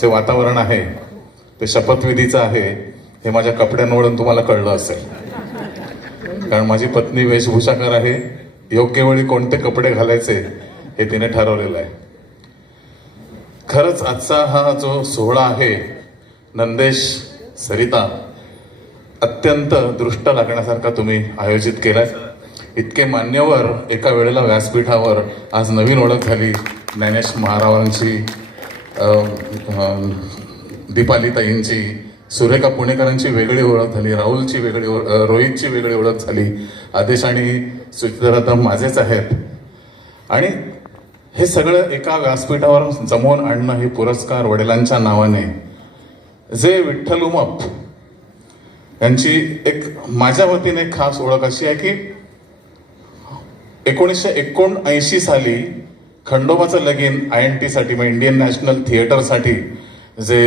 जे वातावरण आहे ते शपथविधीचं आहे हे माझ्या कपड्यांवरून तुम्हाला कळलं असेल. कारण माझी पत्नी वेशभूषाकार आहे योग्य वेळी कोणते कपडे घालायचे हे तिने ठरवलेलं आहे. खरंच आजचा हा जो सोहळा आहे नंदेश सरिता अत्यंत दृष्ट लागण्यासारखा तुम्ही आयोजित केलाय. इतके मान्यवर एका वेळेला व्यासपीठावर आज नवीन ओळख झाली ज्ञानेश महारावांची. दीपालीताईंची सुरेखा पुणेकरांची वेगळी ओळख झाली राहुलची वेगळी ओळ- रोहितची वेगळी ओळख झाली. आदेश आणि सुचित्रा माझेच आहेत. आणि हे सगळं एका व्यासपीठावर जमवून आणणं हे पुरस्कार वडिलांच्या नावाने. जे विठ्ठल उमप यांची एक माझ्या वतीने एक खास ओळख अशी आहे की एकोणीसशे एकोणऐंशी साली खंडोबाचं लगीन आय एन टीसाठी म्हणजे इंडियन नॅशनल थिएटरसाठी जे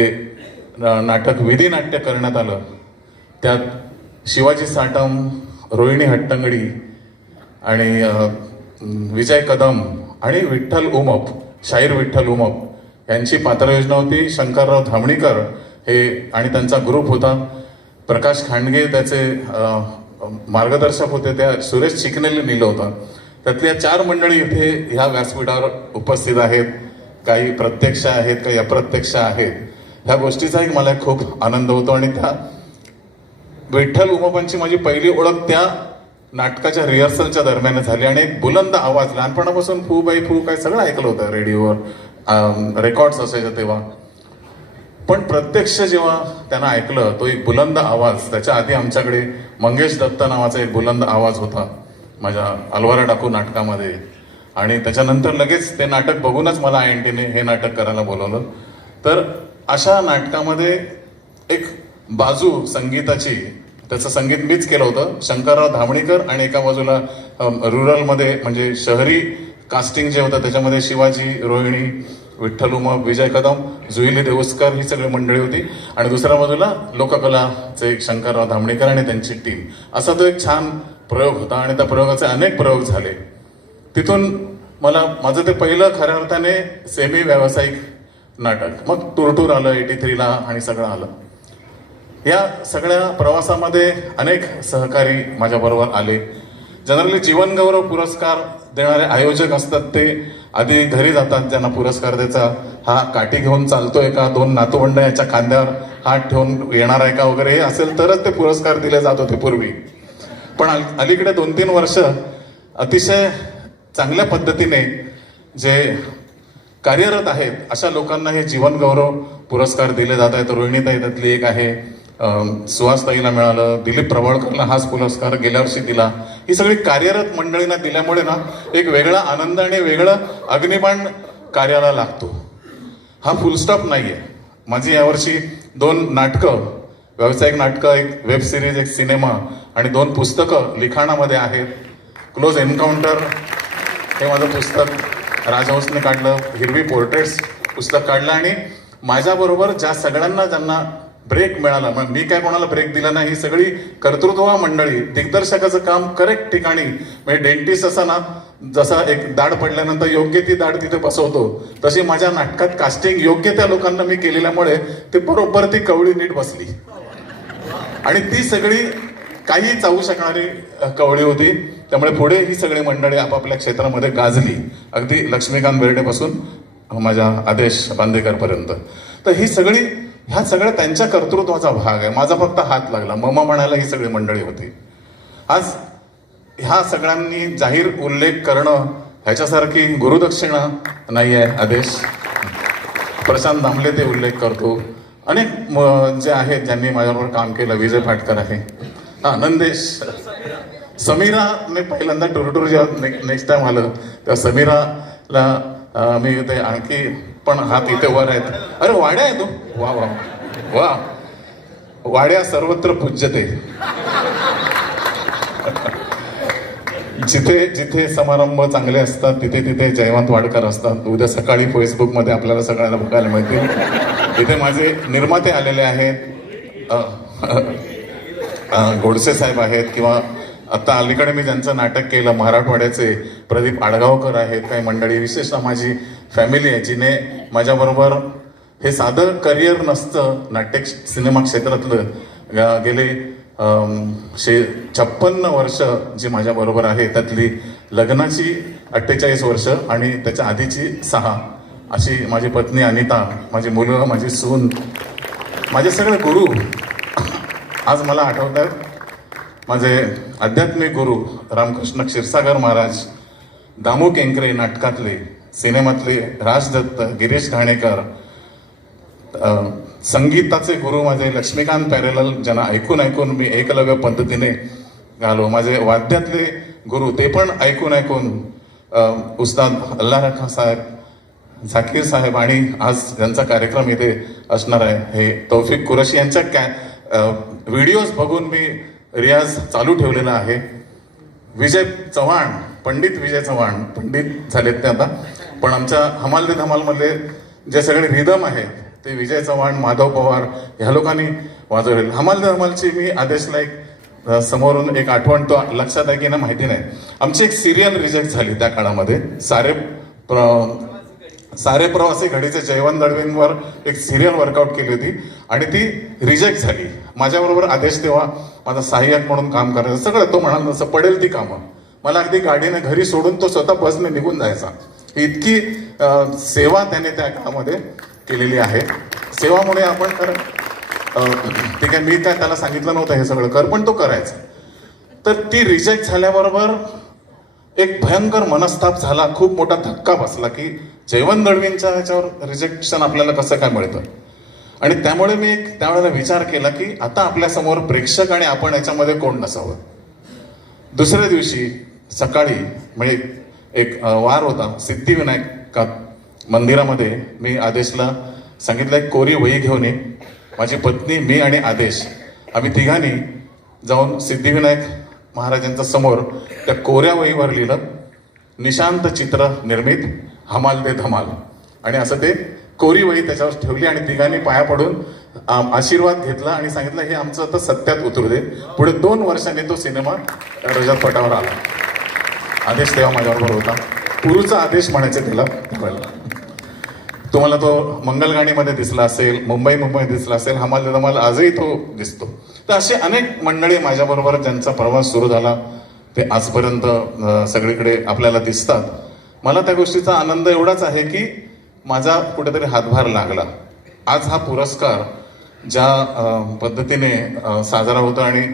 नाटक विधी नाट्य करण्यात आलं त्यात शिवाजी साटम रोहिणी हट्टंगडी आणि विजय कदम आणि विठ्ठल उमप शाहीर विठ्ठल उमप यांची पात्रयोजना होती. शंकरराव धामणीकर हे आणि त्यांचा ग्रुप होता. प्रकाश खांडगे त्याचे मार्गदर्शक होते. त्या सुरेश चिकनेले लिहिलं होतं. त्यातल्या चार मंडळी इथे ह्या व्यासपीठावर उपस्थित आहेत. काही प्रत्यक्ष आहेत काही अप्रत्यक्ष आहेत. ह्या गोष्टीचाही मला खूप आनंद होतो आणि त्या विठ्ठल उमपांची माझी पहिली ओळख त्या नाटकाच्या रिहर्सलच्या दरम्यान झाली आणि एक बुलंद आवाज लहानपणापासून फू बाई फू काय सगळं ऐकलं होतं रेडिओवर रेकॉर्ड्स असायचं तेव्हा. पण प्रत्यक्ष जेव्हा त्यांना ऐकलं तो एक बुलंद आवाज त्याच्या आधी आमच्याकडे मंगेश दत्त नावाचा एक बुलंद आवाज होता. माझ्या अलवारा डाकू नाटकामध्ये. आणि त्याच्यानंतर लगेच ते नाटक बघूनच मला आय एन टीने हे नाटक करायला बोलवलं. तर अशा नाटकामध्ये एक बाजू संगीताची त्याचं संगीत मीच केलं होतं. शंकरराव धामणीकर आणि एका बाजूला रुरलमध्ये म्हणजे शहरी कास्टिंग जे होतं त्याच्यामध्ये शिवाजी रोहिणी विठ्ठल उमप विजय कदम जुईली देवस्कर ही सगळी मंडळी होती. आणि दुसऱ्या बाजूला लोककलाचे एक शंकरराव धामणेकर आणि त्यांची टीम असा तो एक छान प्रयोग होता आणि त्या प्रयोगाचे अनेक प्रयोग झाले. तिथून मला माझं ते पहिलं खऱ्या अर्थाने सेमी व्यावसायिक नाटक. मग टूर आलं एटी थ्रीला आणि सगळं आलं. या सगळ्या प्रवासामध्ये अनेक सहकारी माझ्याबरोबर आले. जनरली जीवनगौरव पुरस्कार देणारे आयोजक असतात ते आधी घरी जातात ज्यांना पुरस्कार द्यायचा हा काठी घेऊन चालतोय का? दोन नातवंड याच्या खांद्यावर हात ठेवून येणार आहे का वगैरे हे असेल तरच ते पुरस्कार दिले जात होते पूर्वी. पण अलीकडे दोन तीन वर्ष अतिशय चांगल्या पद्धतीने जे कार्यरत आहेत अशा लोकांना हे जीवन गौरव पुरस्कार दिले जात आहेत. रोहिणीताई त्यातली एक आहे सुहासताईला मिळालं दिलीप प्रवळकरला हाच पुरस्कार गेल्या वर्षी दिला. ही सगळी कार्यरत मंडळींना दिल्यामुळे ना एक वेगळा आनंद आणि वेगळं अग्निबाण कार्याला लागतो. हा फुलस्टॉप आहे माझी यावर्षी दोन नाटकं व्यावसायिक नाटकं एक वेब सिरीज एक सिनेमा आणि दोन पुस्तकं लिखाणामध्ये आहेत. क्लोज एन्काउंटर हे माझं पुस्तक राजहंसने काढलं. हिरवी पोर्ट्रेट्स पुस्तक काढलं आणि माझ्याबरोबर ज्या सगळ्यांना ज्यांना ब्रेक मिळाला. मग मी काय कोणाला ब्रेक दिला नाही? ही सगळी कर्तृत्व मंडळी दिग्दर्शकाचं काम करेक्ट ठिकाणी. म्हणजे डेंटिस्ट असा ना जसा एक दाढ पडल्यानंतर योग्य ती दाढ तिथे बसवतो. तशी माझ्या नाटकात कास्टिंग योग्य त्या लोकांना मी केलेल्यामुळे ते बरोबर ती कवळी नीट बसली. आणि ती सगळी काही चावू शकणारी कवळी होती. त्यामुळे पुढे ही सगळी मंडळी आपापल्या क्षेत्रामध्ये गाजली. अगदी लक्ष्मीकांत बेर्डेपासून माझ्या आदेश बांदेकरपर्यंत. तर ही सगळी ह्या सगळ्या त्यांच्या कर्तृत्वाचा भाग आहे. माझा फक्त हात लागला. ममा म्हणायला ही सगळी मंडळी होती. आज ह्या सगळ्यांनी जाहीर उल्लेख करणं ह्याच्यासारखी गुरुदक्षिणा नाही आहे आदेश. प्रशांत दामले ते उल्लेख करतो. अनेक म- जे आहेत ज्यांनी माझ्याबरोबर काम केलं विजय पाटकर आहे. हा नंदेश. समीराने पहिल्यांदा टुरटूर जेव्हा नेक्स्ट टाइम आलं तेव्हा समीराला मी ते आणखी पण हात इथे वर आहेत. अरे वाड्या आहे तू. वा वा. वा. वाड्या सर्वत्र पूज्यते. जिथे जिथे समारंभ चांगले असतात तिथे तिथे जयवंत वाडकर असतात. उद्या सकाळी फेसबुकमध्ये आपल्याला सगळ्यांना बघायला मिळतील. तिथे माझे निर्माते आलेले आहेत. गोडसे साहेब आहेत किंवा आता अलीकडे मी ज्यांचं नाटक केलं मराठवाड्याचे प्रदीप आडगावकर आहेत काही मंडळी विशेषतः माझी फॅमिली आहे जिने माझ्याबरोबर हे साधं करिअर नसतं नाट्य सिनेमा क्षेत्रातलं गेले शे छप्पन्न वर्ष जी माझ्याबरोबर आहे त्यातली लग्नाची अठ्ठेचाळीस वर्ष आणि त्याच्या आधीची सहा. अशी माझी पत्नी अनिता माझी मुलं माझी सून माझे सगळे गुरु. आज मला आठवतात माझे आध्यात्मिक गुरु रामकृष्ण क्षीरसागर महाराज दामू केंकरे नाटकातले सिनेमातले राजदत्त गिरीश घाणेकर संगीताचे गुरु माझे लक्ष्मीकांत पॅरेलल ज्यांना ऐकून ऐकून मी एकलव्य पद्धतीने गालो माझे वाद्यातले गुरु ते पण ऐकून ऐकून उस्ताद अल्ला रखा साहेब झाकीर साहेब आणि आज ज्यांचा कार्यक्रम इथे असणार आहे हे तौफिक कुरशी यांच्या कॅ व्हिडिओज बघून मी रियाज चालू ठेवलेला आहे. विजय चव्हाण पंडित विजय चव्हाण पंडित झालेत ते आता. पण आमच्या हमाल ते धमालमधले जे सगळे रिदम आहेत ते विजय चव्हाण माधव पवार ह्या लोकांनी वाजवले हमाल ते धमालची मी आदेशला एक समोरून एक आठवण तो लक्षात आहे की ना माहिती नाही. आमची एक सिरियल रिजेक्ट झाली त्या काळामध्ये. सारे प्र- सारे प्रवासी घडीचे जयवंत दळवींवर एक सिरियल वर्कआउट केली होती आणि ती रिजेक्ट झाली. माझ्याबरोबर आदेश तेव्हा माझा सहाय्यक म्हणून काम करायचं. सगळं तो म्हणाल तसं पडेल ती कामं. मला अगदी गाडीने घरी सोडून तो स्वतः बसने निघून जायचा. इतकी सेवा त्याने त्या काळामध्ये केलेली आहे. सेवामुळे आपण तर ठीक ते काय मी काय त्याला सांगितलं नव्हतं हे सगळं कर पण तो करायचा. तर ती रिजेक्ट झाल्याबरोबर एक भयंकर मनस्ताप झाला खूप मोठा धक्का बसला की जयवंत दळवींच्या ह्याच्यावर रिजेक्शन आपल्याला कसं काय मिळतं? आणि त्यामुळे मी एक त्यावेळेला विचार केला की आता आपल्यासमोर प्रेक्षक आणि आपण याच्यामध्ये कोण नसावं? दुसऱ्या दिवशी सकाळी म्हणजे एक वार होता. सिद्धिविनायक मंदिरामध्ये मी आदेशला सांगितलं एक कोरी वही घेऊन ये. माझी पत्नी मी आणि आदेश. आम्ही तिघांनी जाऊन सिद्धिविनायक महाराजांच्या समोर त्या कोऱ्या वहीवर लिहिलं निशांत चित्र निर्मित हमाल दे धमाल. आणि असं ते कोरी वही त्याच्यावर ठेवली आणि तिघांनी पाया पडून आशीर्वाद घेतला आणि सांगितलं हे आमचं आता सत्यात उतरू दे. पुढे दोन वर्षांनी तो सिनेमा रजत पटावर आला. आदेश तेव्हा माझ्याबरोबर होता. गुरुचा आदेश म्हणायचे त्याला तुम्हाला तो मंगलगाणीमध्ये दिसला असेल मुंबई मुंबई दिसला असेल हमाल दमाल आजही तो दिसतो. तर असे अनेक मंडळी माझ्याबरोबर ज्यांचा प्रवास सुरू झाला ते आजपर्यंत सगळीकडे आपल्याला दिसतात. मला त्या गोष्टीचा आनंद एवढाच आहे की माझा कुठेतरी हातभार लागला. आज हा पुरस्कार ज्या पद्धतीने साजरा होतो आणि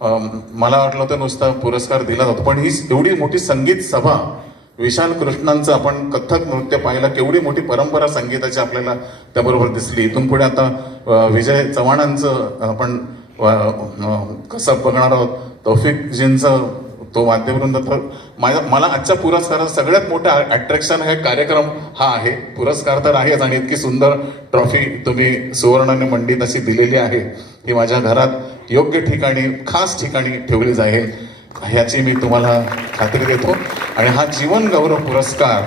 मला वाटलं होतं नुसता पुरस्कार दिला जातो पण ही एवढी मोठी संगीत सभा विशाल कृष्णांचं आपण कथ्थक नृत्य पाहिलं केवढी मोठी परंपरा संगीताची आपल्याला त्याबरोबर दिसली. इथून पुढे आता विजय चव्हाणांचं आपण कसं बघणार आहोत तौफिकजींचं तो वाद्यवृंद तर माझ्या मला आजच्या पुरस्काराचं सगळ्यात मोठं अट्रॅक्शन हे कार्यक्रम हा आहे. पुरस्कार तर आहेच आणि इतकी सुंदर ट्रॉफी तुम्ही सुवर्णाने मंडित अशी दिलेली आहे. ही माझ्या घरात योग्य ठिकाणी खास ठिकाणी ठेवली जाईल. ह्याची मी तुम्हाला खात्री देतो. आणि हा जीवन गौरव पुरस्कार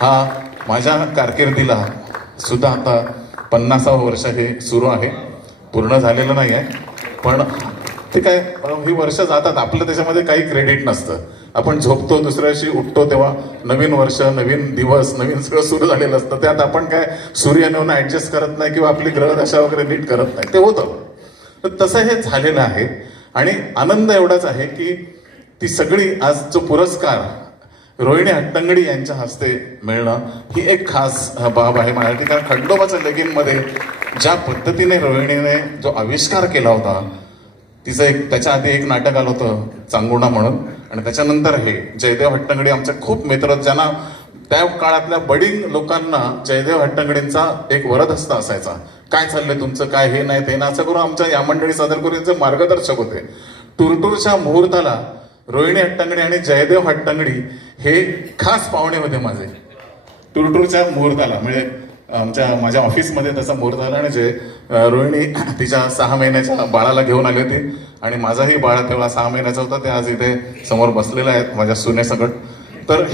हा माझ्या कारकिर्दीला सुद्धा आता पन्नासावं वर्ष हे सुरू आहे. पूर्ण झालेलं नाही आहे पण ते काय ही वर्ष जातात. आपलं त्याच्यामध्ये काही क्रेडिट नसतं. आपण झोपतो दुसऱ्याशी उठतो तेव्हा नवीन वर्ष नवीन दिवस नवीन सगळं सुरू झालेलं असतं. त्यात आपण काय सूर्य नेऊन ऍडजस्ट करत नाही किंवा आपली ग्रहदशा वगैरे नीट करत नाही. ते होतं. तर तसं हे झालेलं आहे. आणि आनंद एवढाच आहे की ती सगळी आज जो पुरस्कार रोहिणी हट्टंगडी यांच्या हस्ते मिळणं ही एक खास बाब आहे. मराठी कारण खंडोबाच्या लगीनमध्ये ज्या पद्धतीने रोहिणीने जो आविष्कार केला होता तिचं एक त्याच्या आधी एक नाटक आलं होतं चांगुणा म्हणून. आणि त्याच्यानंतर हे जयदेव हट्टंगडी आमचे खूप मित्र ज्यांना त्या काळातल्या बडीन लोकांना जयदेव हट्टंगडेंचा एक वरदहस्त असायचा. काय चाललंय तुमचं? काय हे नाही ते ना असं करून आमच्या या मंडळी सदरकुरींचे मार्गदर्शक होते. टुरटूरच्या मुहूर्ताला रोहिणी हट्टंगडी आणि जयदेव हट्टंगडी हे खास पाहुणे होते माझे. टुरटूरच्या मुहूर्ताला म्हणजे आमच्या माझ्या ऑफिसमध्ये त्याचा मुहूर्त आला आणि जे रोहिणी तिच्या सहा महिन्याच्या बाळाला घेऊन आली होती. आणि माझाही बाळा तेव्हा सहा महिन्याचा होता ते आज इथे समोर बसलेला आहेत माझ्या सुनेसकट. तर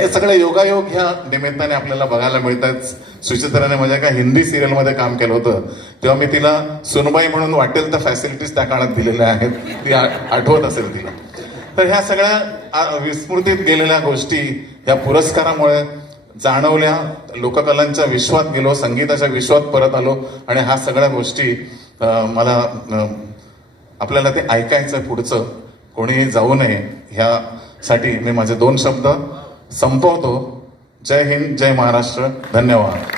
हे सगळे योगायोग ह्या निमित्ताने आपल्याला बघायला मिळतात. सुचित्राने माझ्या एका हिंदी सिरियलमध्ये काम केलं होतं. तेव्हा मी तिला सुनबाई म्हणून वाटेल तर फॅसिलिटीज त्या काळात दिलेल्या आहेत. ती आठवत असेल तिला. तर ह्या सगळ्या विस्मृतीत गेलेल्या गोष्टी ह्या पुरस्कारामुळे जाणवल्या. लोककलांच्या विश्वात गेलो संगीताच्या विश्वात परत आलो आणि ह्या सगळ्या गोष्टी मला आपल्याला ते ऐकायचं पुढचं. कोणीही जाऊ नये. ह्यासाठी मी माझे दोन शब्द संपवतो. जय हिंद जय महाराष्ट्र. धन्यवाद.